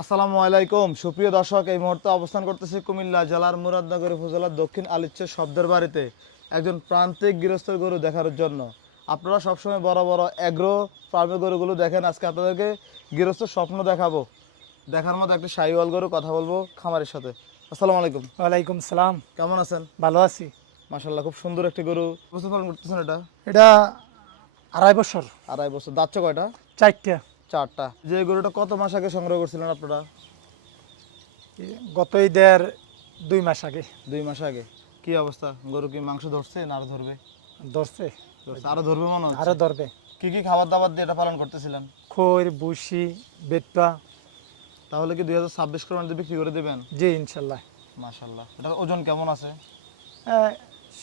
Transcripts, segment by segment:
আসসালামু আলাইকুম সুপ্রিয় দর্শক, এই মুহূর্তে অবস্থান করতেছি কুমিল্লা জেলার মুরাদনগর উপজেলার দক্ষিণ আলিচ্ছা শব্দের বাড়িতে একজন প্রান্তিক গৃহস্থর গরু দেখার জন্য। আপনারা সবসময় বড় বড় অ্যাগ্রো ফার্মের গরুগুলো দেখেন, আজকে আপনাদেরকে গৃহস্থ স্বপ্ন দেখাবো। দেখার মতো একটা শাহিওয়াল গরু, কথা বলবো খামারের সাথে। আসসালামু আলাইকুম। ওয়ালাইকুম সালাম। কেমন আছেন? ভালো আছি। মাশাআল্লাহ, খুব সুন্দর একটি গরু। বছর পালন করতেছেন এটা? এটা 2.5 বছর। 2.5 বছর। দাঁতছে কয়টা? 4টা। 4টা। যে গরুটা কত মাস আগে সংগ্রহ করছিলেন আপনারা? গত ঈদের 2 মাস আগে। 2 মাস আগে। কি অবস্থা, গরু কি মাংস ধরছে না আরো ধরবে? ধরছে। আরো ধরবে মনে হচ্ছে। আরো ধরবে। কি কি খাবার দাবার দিয়ে এটা পালন করতেছিলেন? খৈর, ভুসি, বেটপা। তাহলে কি 2026 কোরবানিতে বিক্রি করে দেবেন? জি ইনশাল্লাহ। মাশাআল্লাহ। এটার ওজন কেমন আছে?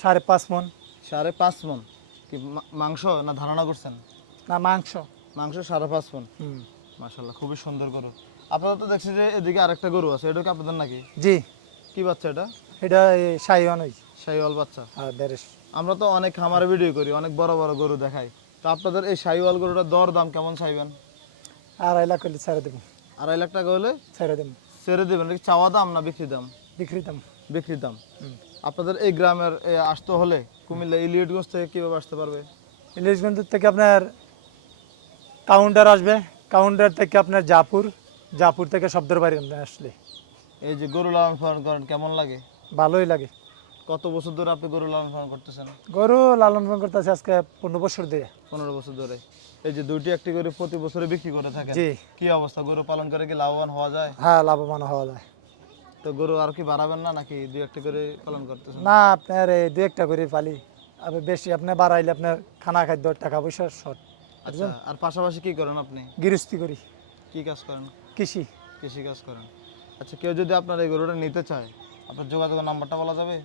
5.5 মন। 5.5 মন। কি মাংস না ধারণা করছেন? না, মাংস। মাংস 5.5 মন। হুম। মাশাআল্লাহ, খুবই সুন্দর গরু। আপনারা তো দেখছি যে এদিকে আরেকটা গরু আছে, এটা কি আপনাদের নাকি? জি। কি বাচ্চা এটা? এটা শাহিওয়ান ওই। শাহিওয়াল বাচ্চা। দেড়শ। আমরা তো অনেক খামারে ভিডিও করি, অনেক বড় বড় গরু দেখাই। তো আপনাদের এই শাহিওয়াল গরুটার দর দাম কেমন চাইবেন? 2.5 লাখ হলে ছেড়ে দেবো। 2.5 লাখ টাকা হলে ছেড়ে দেবো। ছেড়ে দেবেন? এটা কি চাওয়া দাম না বিক্রি দাম? বিক্রি দাম। বিক্রি দাম। আপনাদের এই গ্রামের আসতে হলে কুমিল্লা ইলিয়টগঞ্জ থেকে কিভাবে আসতে পারবে? ইলিশগঞ্জ থেকে আপনার কাউন্টার আসবে, কাউন্টার থেকে আপনার জাপুর থেকে শব্দের বাড়ি আসলে। এই যে গরু লালন পালন করেন, কেমন লাগে? ভালোই লাগে। কত বছর ধরে আপনি গরু লালন পালন করতেছেন? গরু লালন পালন করতেছে আজকে 15 বছর দিয়ে। 15 বছর ধরে। এই যে দুইটি একটি গরু প্রতি বছরে বিক্রি করে থাকেন, জি। কি অবস্থা, গরু পালন করে কি লাভবান হওয়া যায়? হ্যাঁ, লাভবান হওয়া যায়। তো গরু আর কি বাড়াবেন না নাকি দুই একটি করে পালন করতেছেন? না, আপনার এই 2-1টা করে পালি। আবার বেশি আপনি বাড়াইলে আপনার খানা খাদ্য টাকা পয়সা শর্ট। আচ্ছা, আর পাশাপাশি কি করেন আপনি? গৃহস্থী করি। কি কাজ করেন? কৃষি। কৃষি কাজ করেন। আচ্ছা, কেউ যদি আপনার এই গরুটা নিতে চায়, আপনার যোগাযোগের নাম্বারটা বলা যাবে?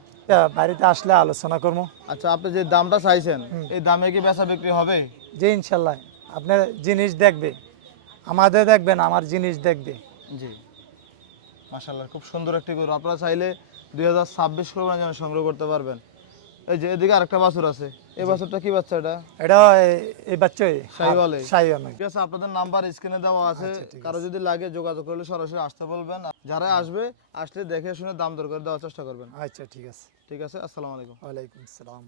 বাড়িতে আসলে আলোচনা করবো। আচ্ছা, আপনি যে দামটা চাইছেন এই দামে কি বেচা বিক্রি হবে? যে ইনশাল্লাহ আপনার জিনিস দেখবে, আমাদের দেখবেন, আমার জিনিস দেখবে। জি। মাশাআল্লাহ, খুব সুন্দর একটি গরু। আপনারা চাইলে 2026 কোরবানির জন্য সংগ্রহ করতে পারবেন। এই যে এদিকে আরেকটা বাছুর আছে, এই বাছুরটা কি বাচ্চা এটা? এটা এই বাচ্চাই শাহিওয়ালে। শাহিওয়ান। ঠিক আছে, আপনাদের নাম্বার স্ক্রিনে দেওয়া আছে, কারো যদি লাগে যোগাযোগ করলে সরাসরি আসতে বলবেন। যারা আসবে, আসলে দেখে শুনে দাম দর করে দেওয়ার চেষ্টা করবেন। আচ্ছা, ঠিক আছে। ঠিক আছে, আসসালামু আলাইকুম। ওয়ালাইকুম আসসালাম।